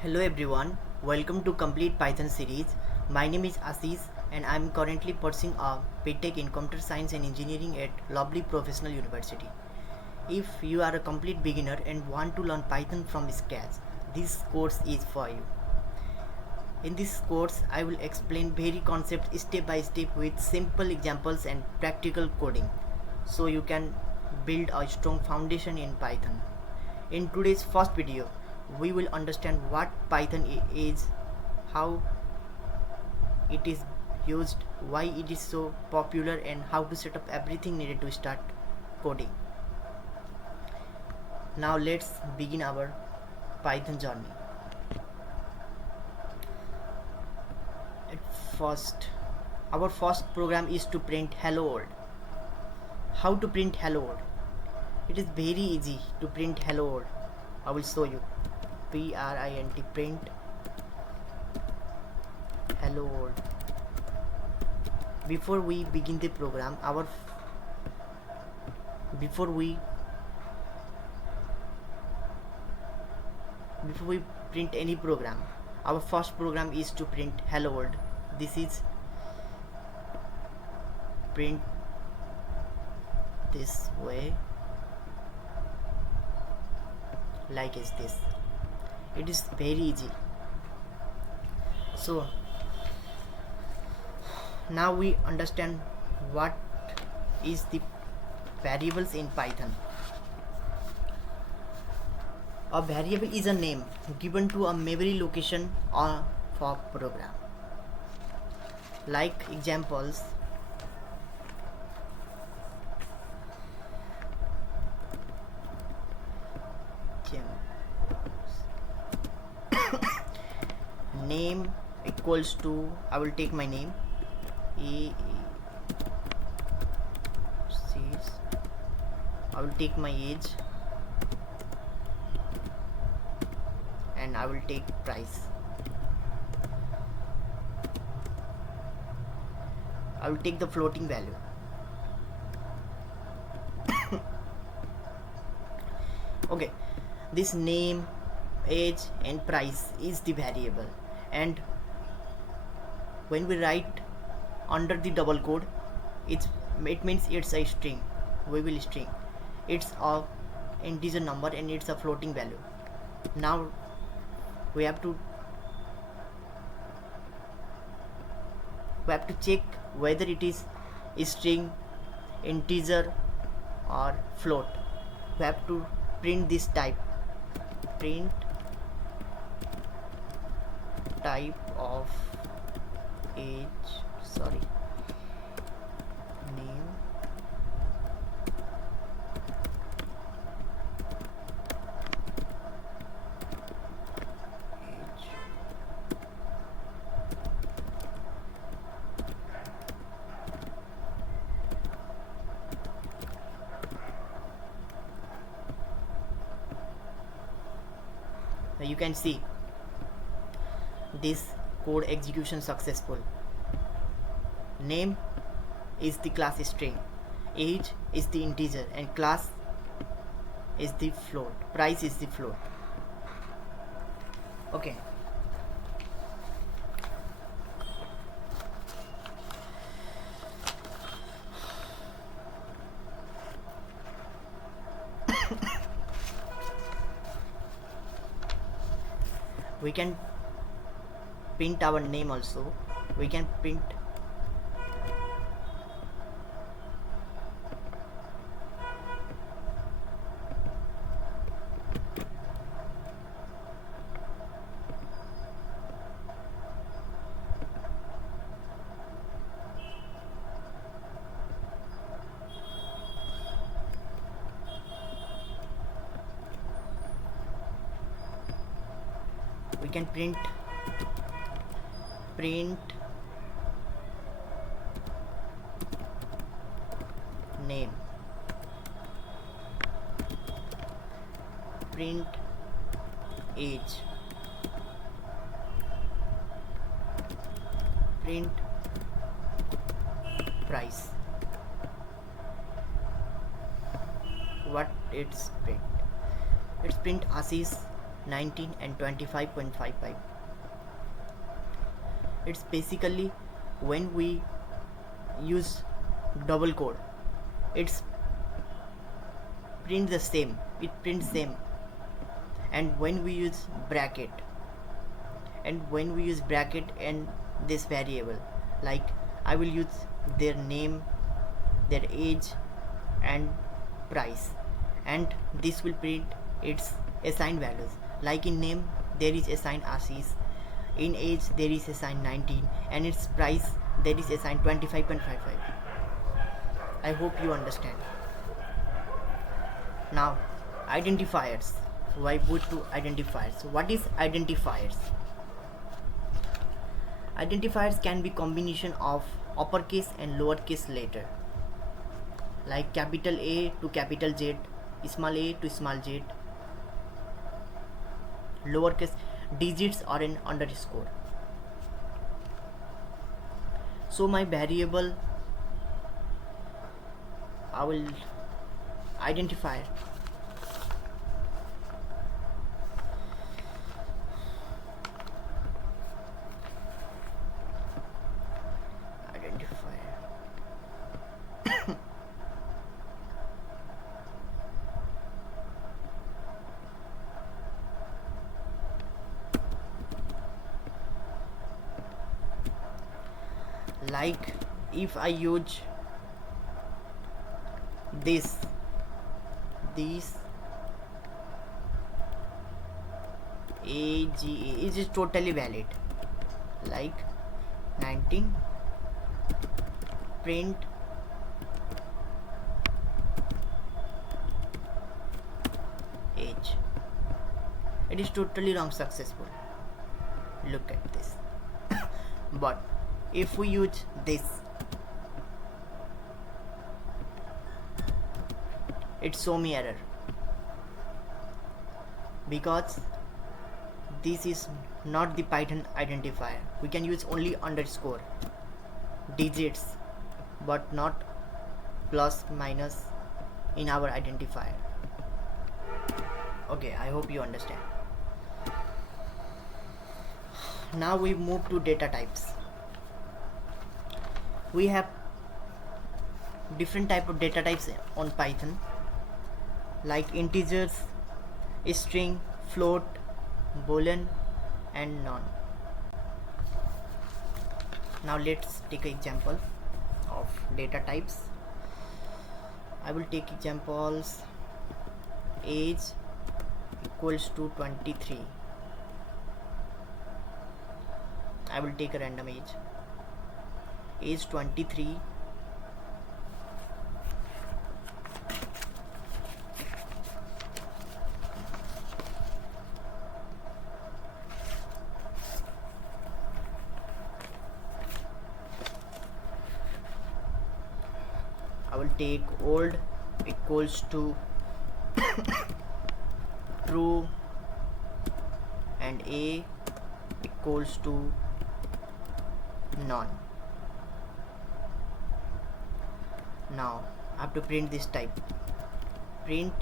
Hello everyone, welcome to Complete Python series. My name is Assis and I am currently pursuing a BTech in Computer Science and Engineering at Lovely Professional University. If you are a complete beginner and want to learn Python from scratch, this course is for you. In this course, I will explain very concepts step by step with simple examples and practical coding so you can build a strong foundation in Python. In today's first video, we will understand what Python is, how it is used, why it is so popular, and how to set up everything needed to start coding. Now let's begin our Python journey. At first, our first program is to print hello world. How to print hello world? It is very easy to print hello world. I will show you. Print hello world. Before we begin the program, before we print any program, our first program is to print hello world. This is print this way, like is this. It is very easy. So now we understand what is the variables in Python. A variable is a name given to a memory location of a program. Like examples, name equals to, I will take my name I will take my age and I will take price. I will take the floating value. Okay, this name, age and price is the variable, and when we write under the double quote, it means it's a string. We will string. It's a integer number and it's a floating value. Now we have to check whether it is string, integer or float. We have to print this type. Print type of name. Age. Now you can see this code execution successful. Name is the class string, age is the integer, and class is the float, price is the float. Okay, we can print our name also. We can print print name, print age, print price. What it's print? It's print Assis 19 and 25.55. It's basically when we use double quote, it's print the same, it prints same. And when we use bracket, and this variable, like I will use their name, their age and price, and this will print its assigned values. Like in name there is assigned Assis, in age there is assigned 19, and its price there is assigned 25.55. I hope you understand. Now identifiers. Why put to identifiers? What is identifiers? Identifiers can be combination of uppercase and lowercase letter, like capital A to capital Z, small a to small z, lowercase digits or an underscore. So my variable, I will identifier. Like if I use this AGA, it is totally valid. Like 19 print age, it is totally wrong successful. Look at this. But if we use this, it show me error, because this is not the Python identifier. We can use only underscore digits but not plus minus in our identifier. Okay, I hope you understand. Now we move to data types. We have different type of data types on Python, like integers, string, float, boolean and none. Now let's take an example of data types. I will take examples. Age equals to 23. I will take a random age. Age 23. I will take old equals to true and a equals to none. Now I have to print this type. Print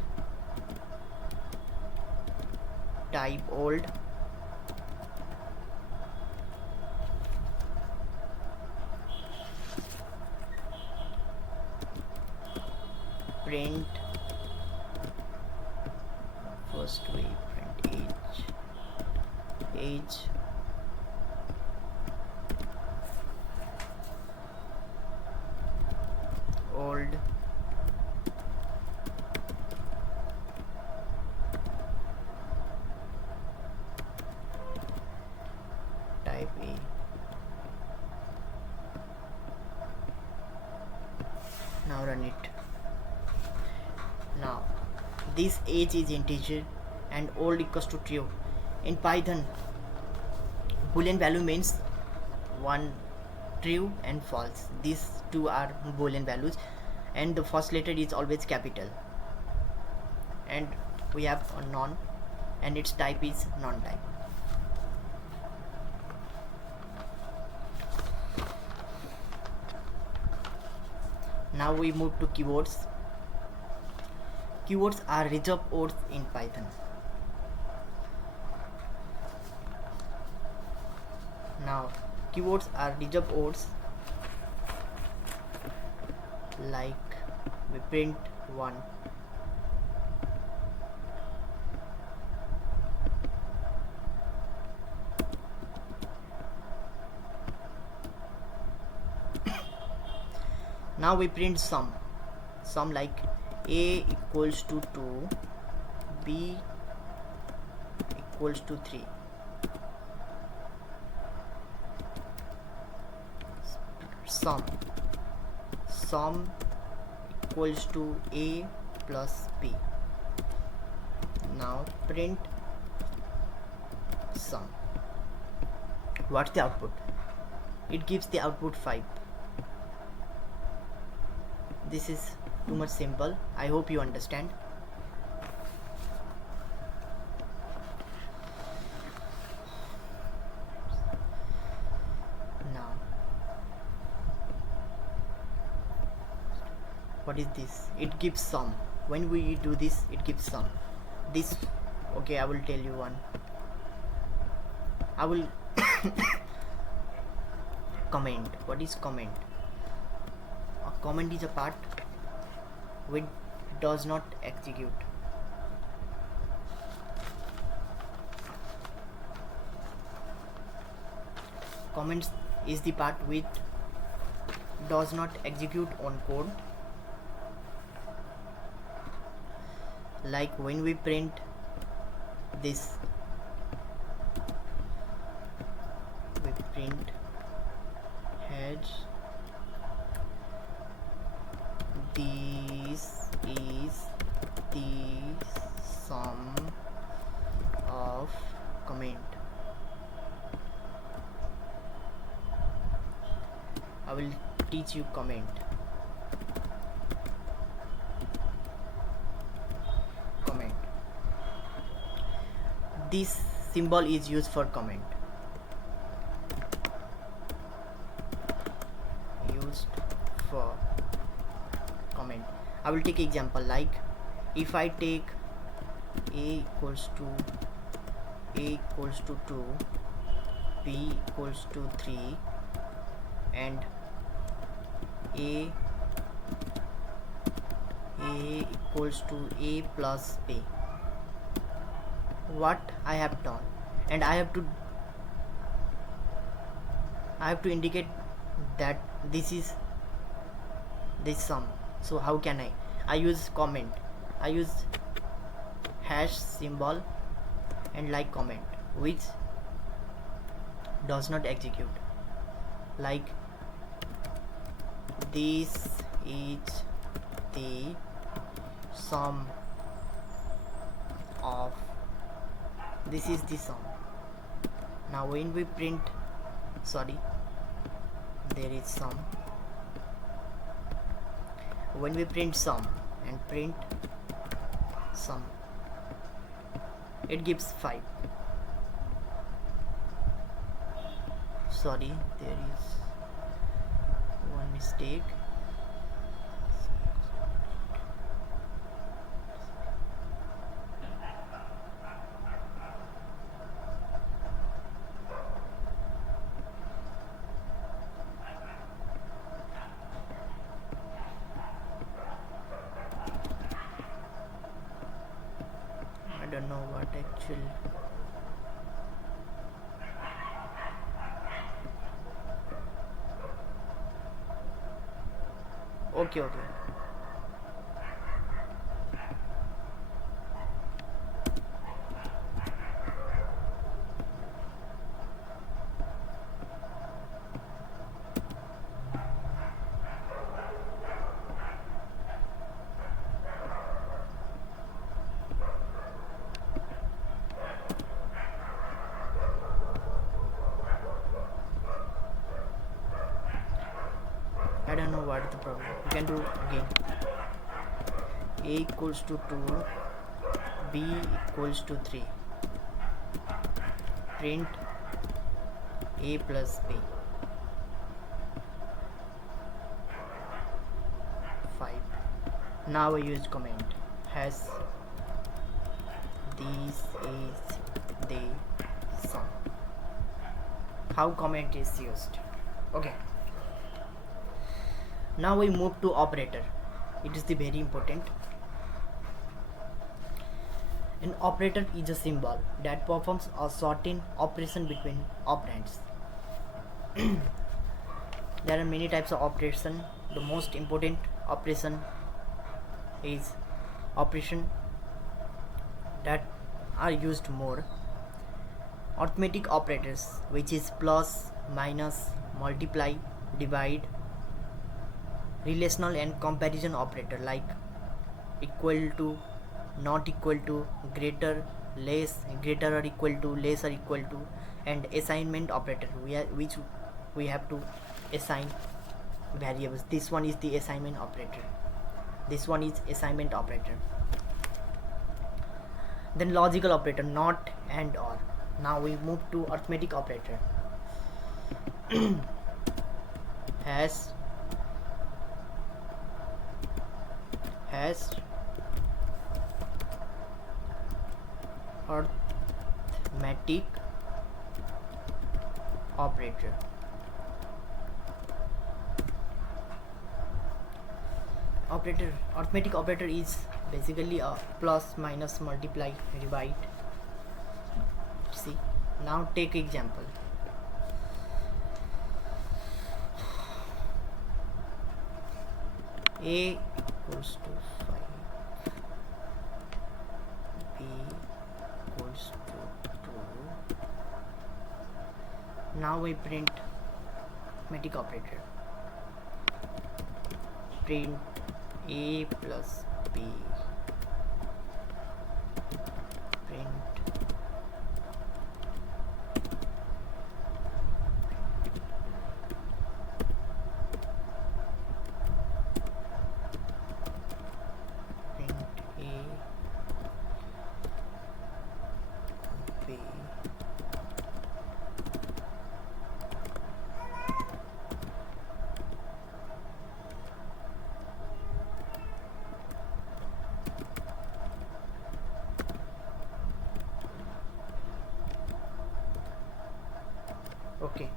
type old print first way print age old type A. Now run it. Now this age is integer and old equals to true. In Python, boolean value means one true and false. These two are boolean values, and the first letter is always capital. And we have a non, and its type is non-type. Now we move to keywords. Keywords are reserved words in Python. Now keywords are reserved words, like we print 1. Now we print sum like a equals to 2, b equals to 3. Sum equals to a plus b. Now print sum. What's the output? It gives the output 5. This is too much simple. I hope you understand. Now what is this? It gives sum. When we do this, it gives sum. This, okay, I will tell you one. I will comment. What is comment? A comment is a part which does not execute. Comments is the part which does not execute on code. Like when we print this, we print heads, this is the sum of comment. I will teach you comment. This symbol is used for comment. Used for comment. I will take example like if I take a equals to 2, b equals to 3, and a equals to a plus b. What I have done, and I have to indicate that this is this sum. So how can I use comment. I use hash symbol and like comment which does not execute. Like this is the sum of, this is the sum. Now when we print, there is sum. When we print sum and print sum, it gives 5. Sorry, there is one mistake. I don't know what actual. Okay. I don't know what is the problem. You can do again. A equals to 2, b equals to 3. Print a plus b. 5. Now I use comment. Has this is the sum. how comment is used. Okay, now we move to operator. It is the very important. An operator is a symbol that performs a certain operation between operands. There are many types of operation. The most important operation is operation that are used more. Arithmetic operators, which is plus, minus, multiply, divide. Relational and comparison operator like equal to, not equal to, greater, less, greater or equal to, less or equal to, and assignment operator which we have to assign variables. This one is the assignment operator. This one is assignment operator. Then logical operator, not, and, or. Now we move to arithmetic operator. has arithmetic operator. Arithmetic operator is basically a plus, minus, multiply, divide. See, now take example. A equals to 5, B equals to 2. Now we print arithmetic operator. Print A plus B. Print B. Okay,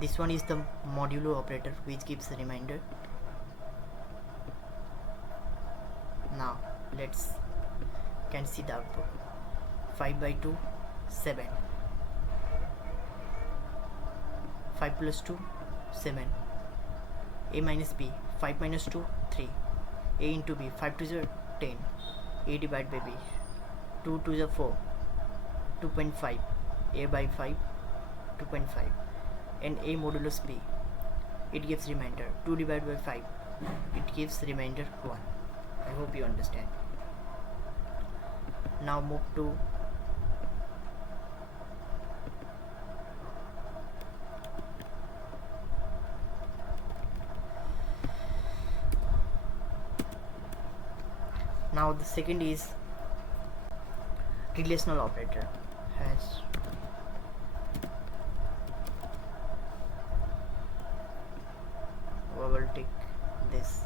this one is the modulo operator which gives a reminder. Now let's can see the output. 5 by 2, 7. 5 plus 2, 7. A minus B, 5 minus 2, 3. A into B, 5 to the 10. A divided by B, 2 to the 4, 2.5. A by 5, 2.5. And A modulus B, it gives remainder. 2 divided by 5, it gives remainder 1. I hope you understand. Now move to now the second is relational operator. Has we will take this.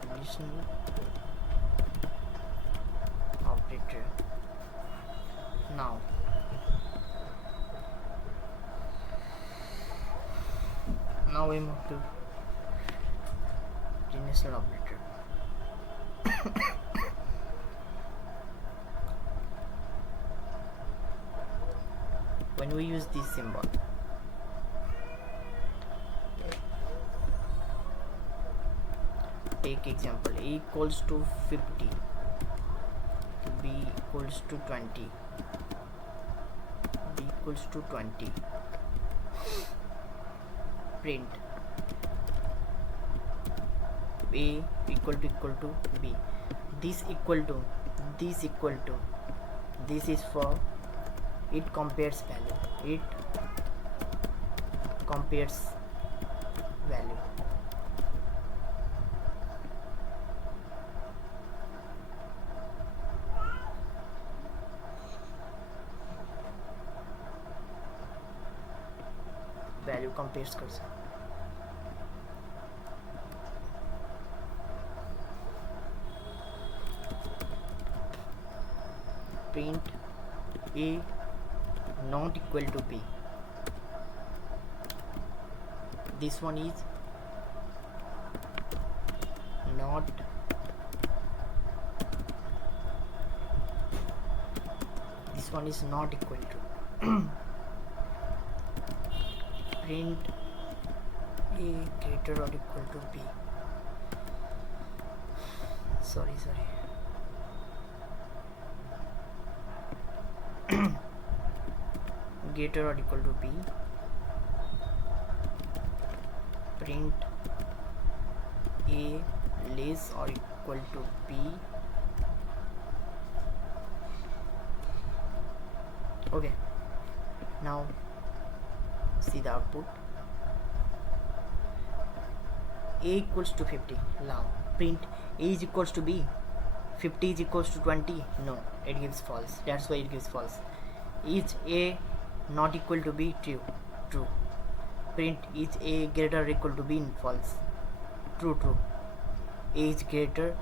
Relational operator. Now we move to relational operator. When we use this symbol, take example. A equals to 50, B equals to 20, B equals to 20. Print A equal to B. This equal to, this equal to, this is for it compares value. It compares value. Value compares कर सकते. print a not equal to b. This one is not this one is not equal to print a greater or equal to b. Sorry greater or equal to b, print a less or equal to b, okay. Now see the output. A equals to 50. Now print a is equals to b. 50 is equals to 20. No, it gives false. That's why it gives false. Is a not equal to b? True. True. Print is a greater or equal to b? False. True. True. A is greater.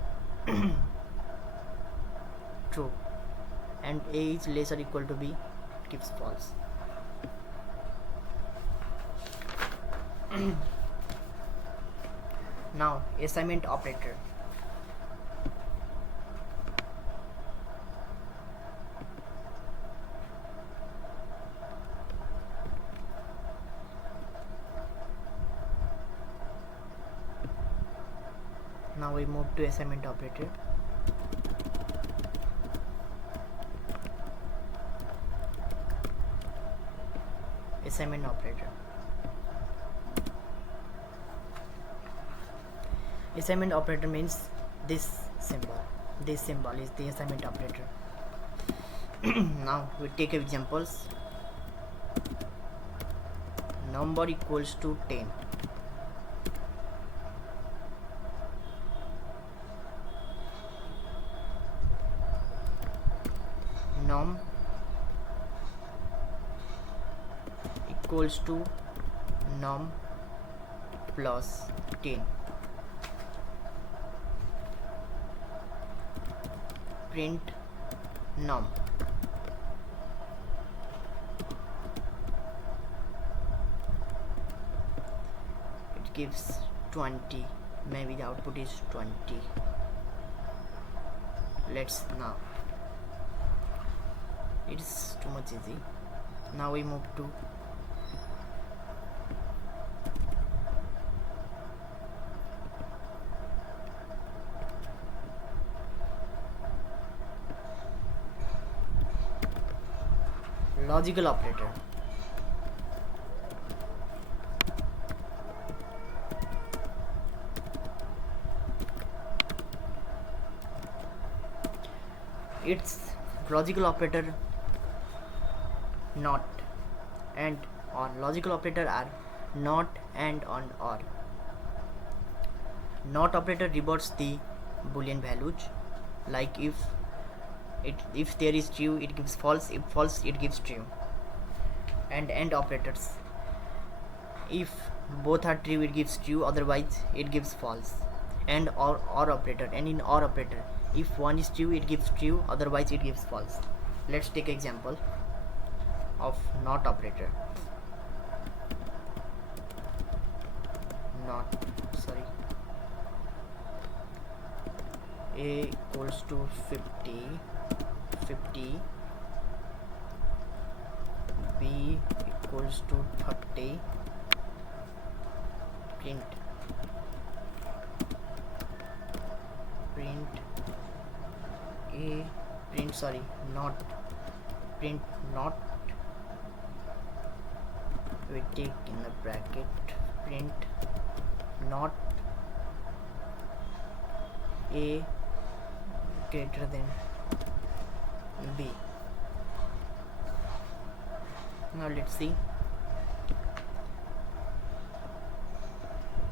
True. And a is less or equal to b? It gives false. Now assignment operator. Now we move to assignment operator. Assignment operator. Assignment operator means this symbol. This symbol is the assignment operator. Now we take examples. Number equals to 10. Num equals to num plus 10. Print num. It gives 20. Maybe the output is 20. Let's now. It is too much easy. Now we move to logical operator. Its logical operator not and or. Logical operator are not and on or. Not operator reverts the boolean values, like if there is true it gives false, if false it gives true. And operators, if both are true it gives true, otherwise it gives false. And or operator, and in or operator, if one is true it gives true, otherwise it gives false. Let's take example of not operator. A equals to 50, B equals to 30, print not, we take in the bracket, print not A greater than B. Now let's see.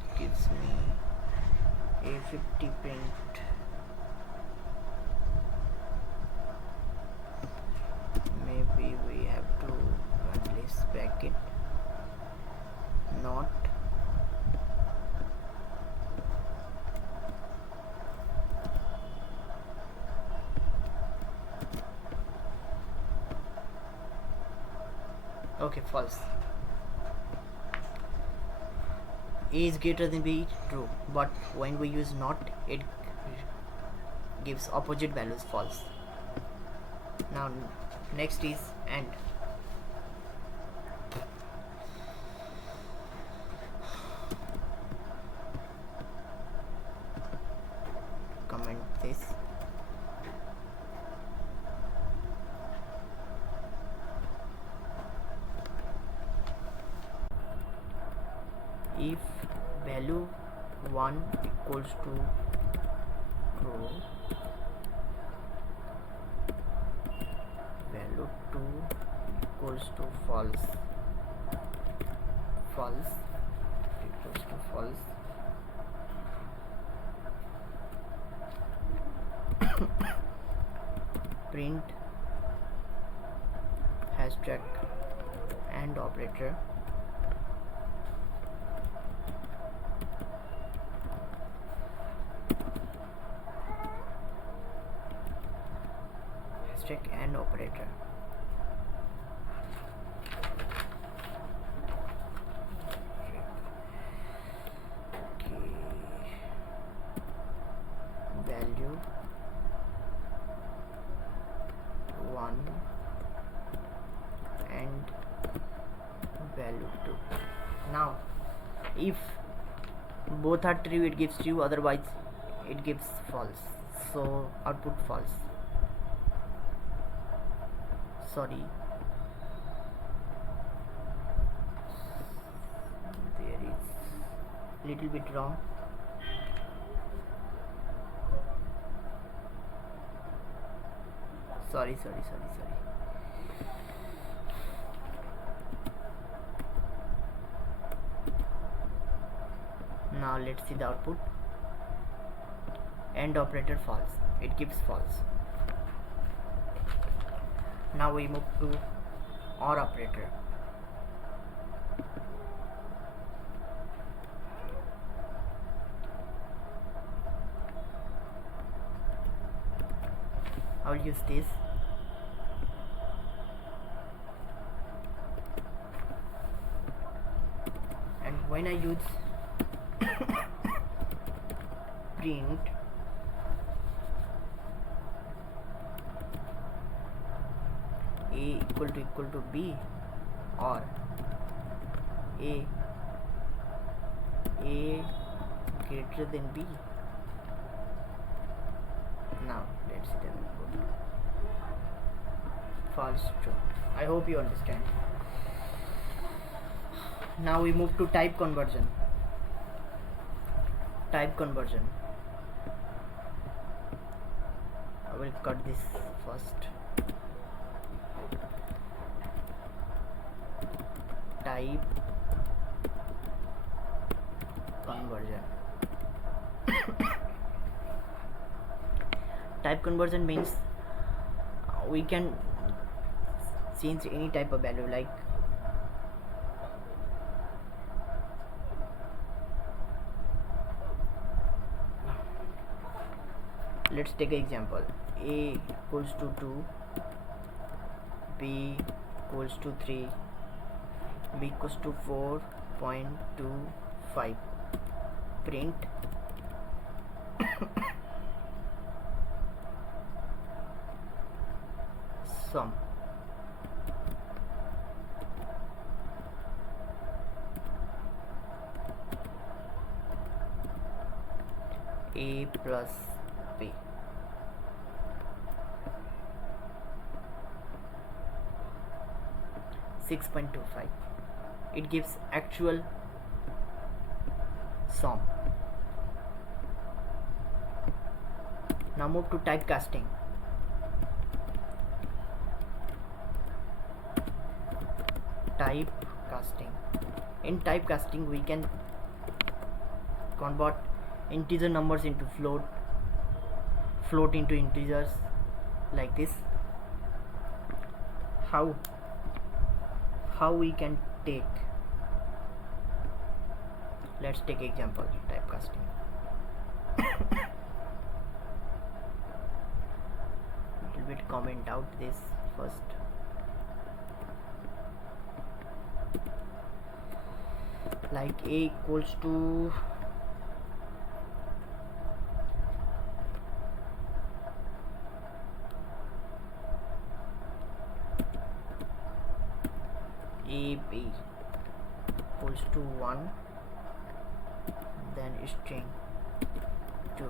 It gives me a 50 print. Maybe we have to run this bracket not Okay, false. A is greater than B, true, but when we use not, it gives opposite values, false. Now next is and. Comment this. If value 1 equals to true, value 2 equals to false, false equals to false, print hashtag and operator and operator. Okay. Value 1 and value 2. Now if both are true, it gives true, otherwise it gives false, so output false. Sorry, there is little bit wrong. Sorry. Now let's see the output. AND operator false, it gives false. Now we move to OR operator. I will use this. And when I use print A equal to B or A greater than B. Now let's see the output. False, true. I hope you understand. Now we move to type conversion. I will cut this first. Type conversion. Type conversion means we can change any type of value, like let's take an example. A equals to 2, B equals to 3, B equals to 4.25. Print sum. A plus B. $6.25. It gives actual sum. Now move to typecasting. In typecasting we can convert integer numbers into float into integers, like this. How we can take, let's take example. Typecasting. Little bit comment out this first. like a equals to ab equals to 1, then string 2,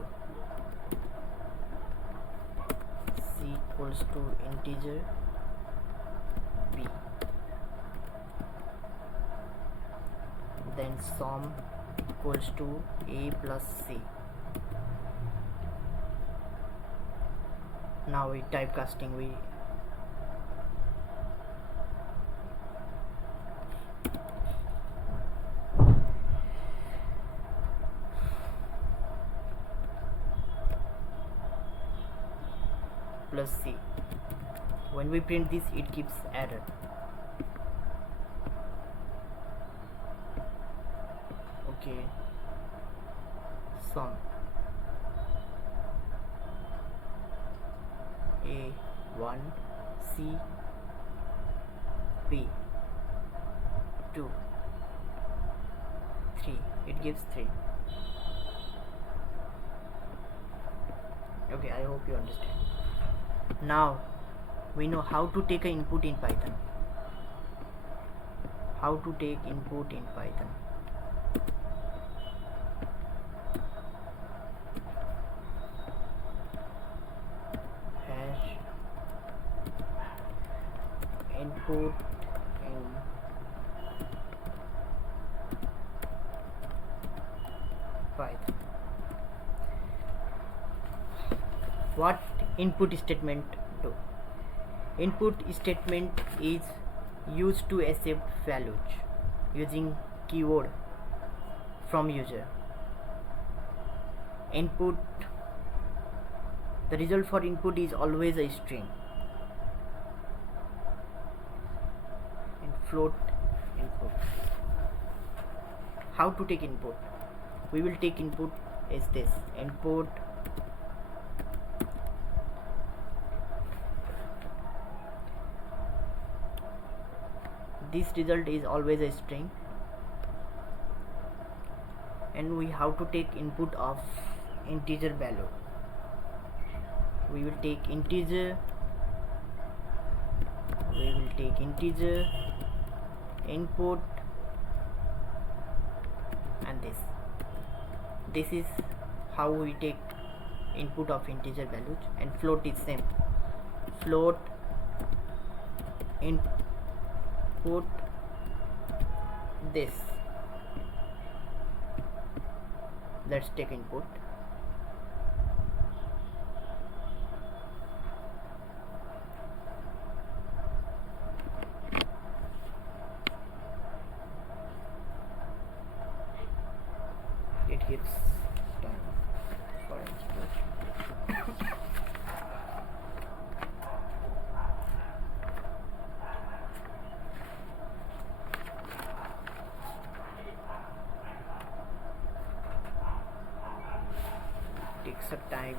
c equals to integer b, then sum equals to a plus c. Now we typecasting, we plus c. When we print this, it gives error. Okay, sum a1 c b 2 3, it gives 3. Okay, I hope you understand. Now we know how to take an input in Python. How to take input in Python. Hash input in Python. What input statement do? Input statement is used to accept values using keyword from user. Input, the result for input is always a string. And float input. How to take input? We will take input as this: input this result is always a string, and we have to take input of integer value. We will take integer, input, and this is how we take input of integer values. And float is same, float input this. Let's take input. It gives time for input. Takes a time.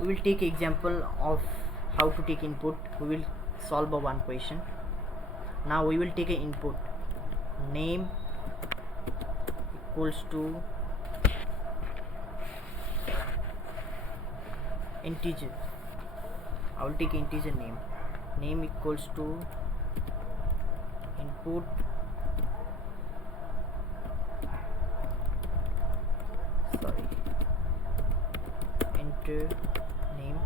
We will take example of how to take input. We will solve a one question. Now we will take an input. Name equals to integer. I will take integer name. Name equals to input enter name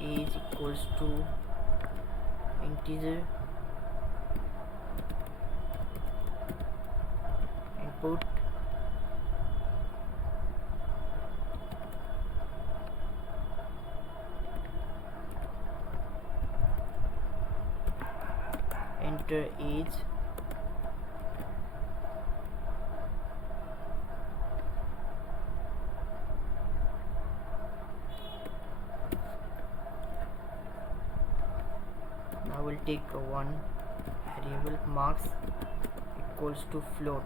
is equals to integer input, enter age, now we'll take one variable marks equals to float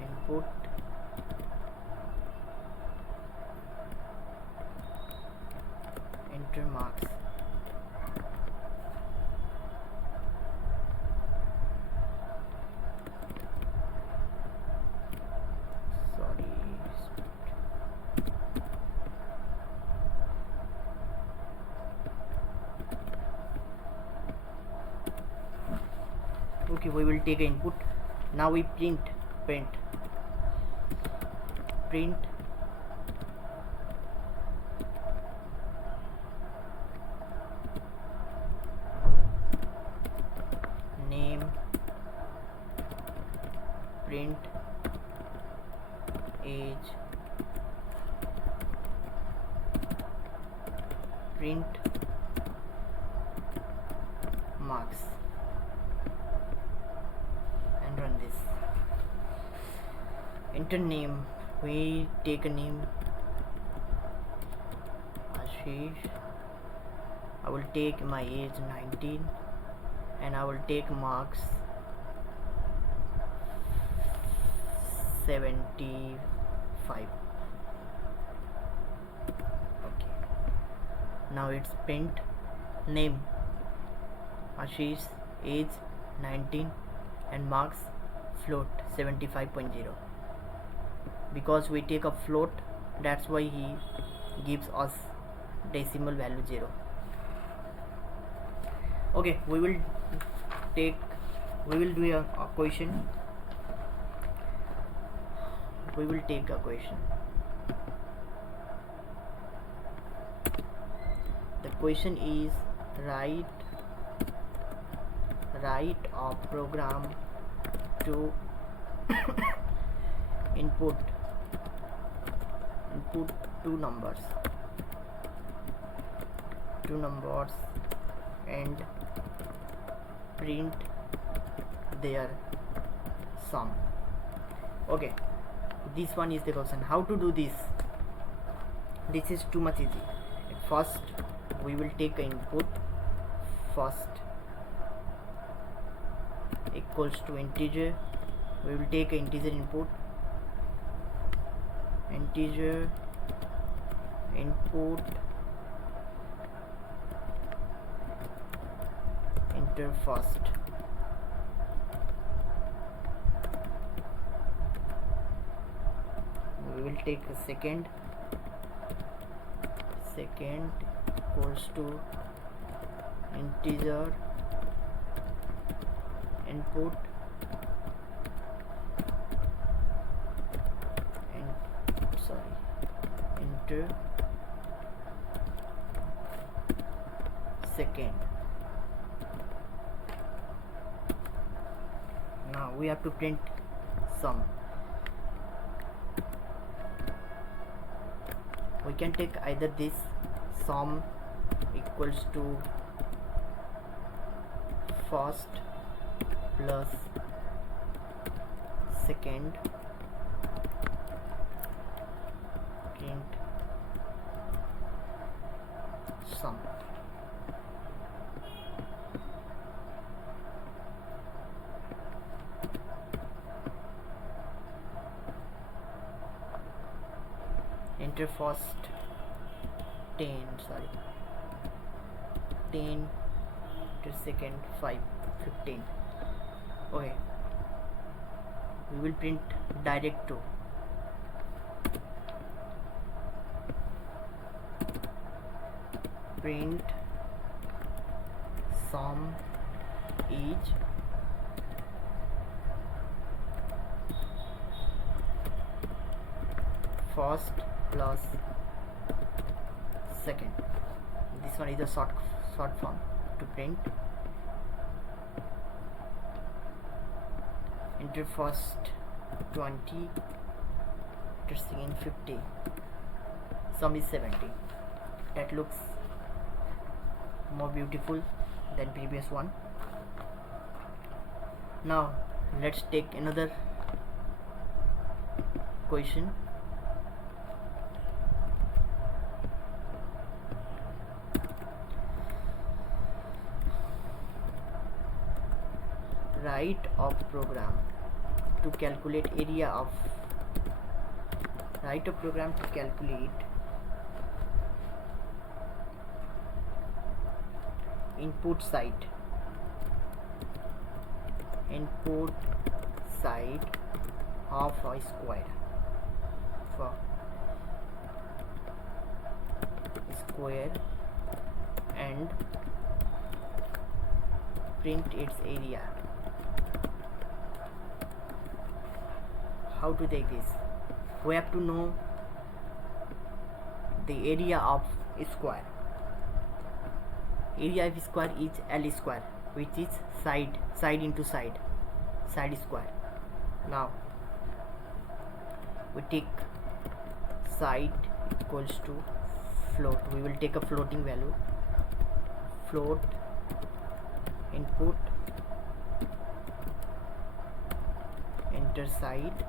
input, enter marks, sorry, okay, we will take input. Now we print name, print age, print marks, and run this. Enter name, we take a name Ashish, I will take my age 19 and I will take marks 75. Okay, now it's print name Ashish, age 19 and marks float 75.0. because we take a float, that's why he gives us decimal value 0. Okay, we will do a question. We will take a question. The question is write a program to input two numbers and print their sum. Okay, this one is the question. How to do this? This is too much easy. First we will take input first equals to integer. We will take integer input, enter first, we will take a second equals to integer input enter second. Now we have to print sum. We can take either this sum equals to first plus second, print sum. Enter first 10 to second 5, 15. Okay, we will print direct to print sum each first plus second. This one is a short form to print enter first 20, enter second 50, sum is 70. That looks more beautiful than previous one. Now let's take another question. Write a program to calculate area of input side of a square and print its area. How to take this? We have to know the area of a square. Area of a square is L square, which is side into side square. Now we take side equals to float. We will take a floating value. Float input, enter side,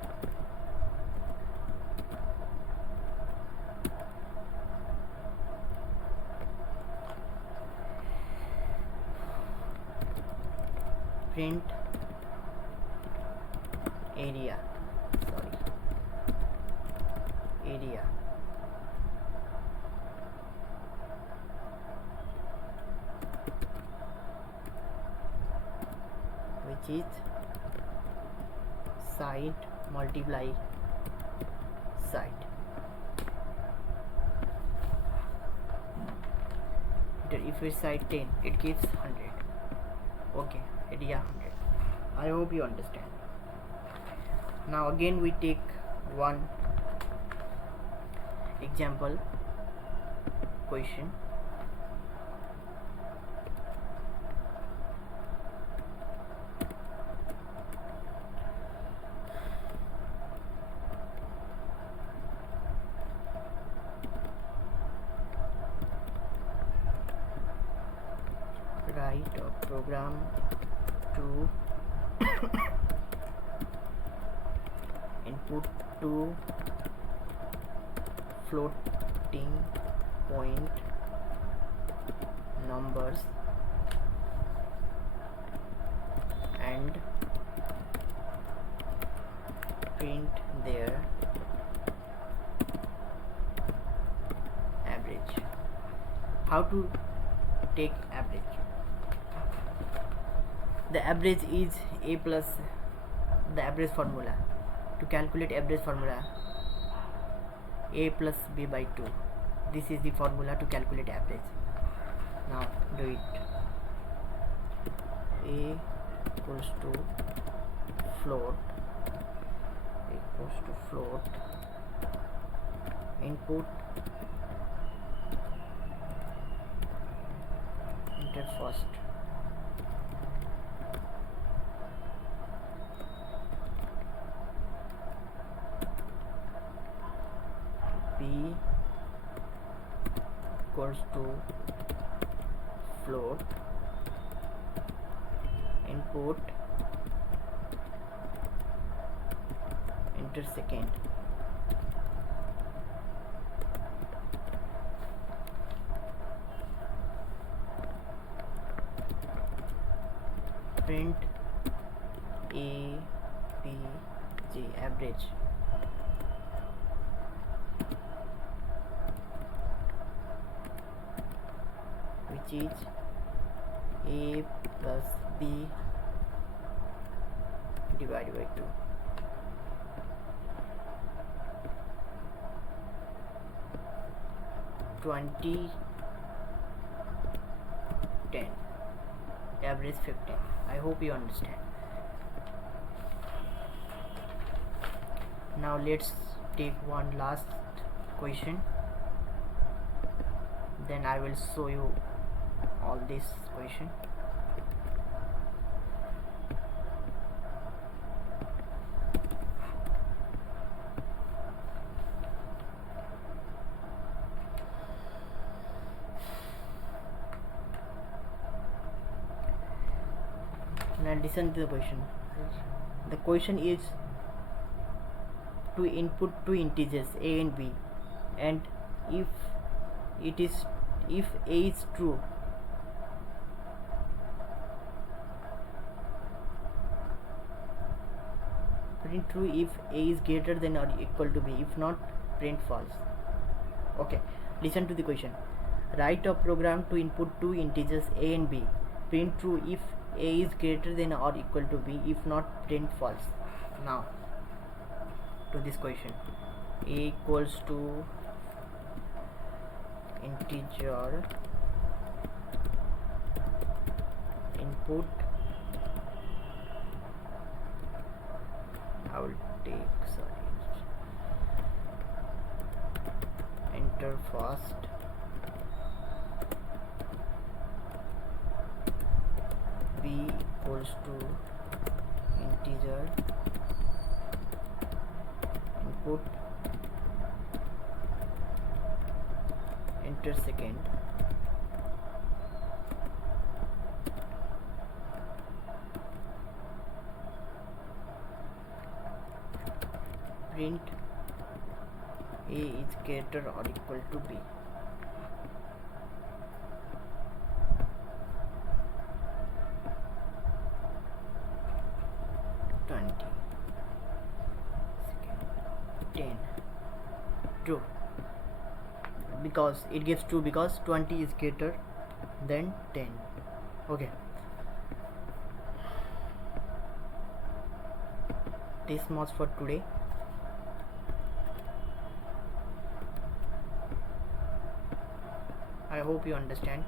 print area, which is side multiply side. If we side 10, it gives 100. Okay, area 100. I hope you understand. Now again we take one example question. Write a program to input two floating point numbers and print their average. How to take average? The average is A plus the average formula. To calculate average formula, A plus B by 2. This is the formula to calculate average. Now do it. A equals to float input, enter first, B equals to float input, enter second, print A B G average. Which is A plus B divided by 2. Twenty 10, average 15. I hope you understand. Now let's take one last question, then I will show you all this question. Now listen to the question. The question is to input two integers a and b, and if it is if a is true, print true if a is greater than or equal to b. If not, print false. Okay, listen to the question. Write a program to input two integers a and b. Print true if a is greater than or equal to b. If not, print false. Now to this question, a equals to integer input, I will take enter first, b equals to integer input, enter second, print a is greater or equal to b. True, because it gives true because 20 is greater than 10. Okay, this much for today. I hope you understand.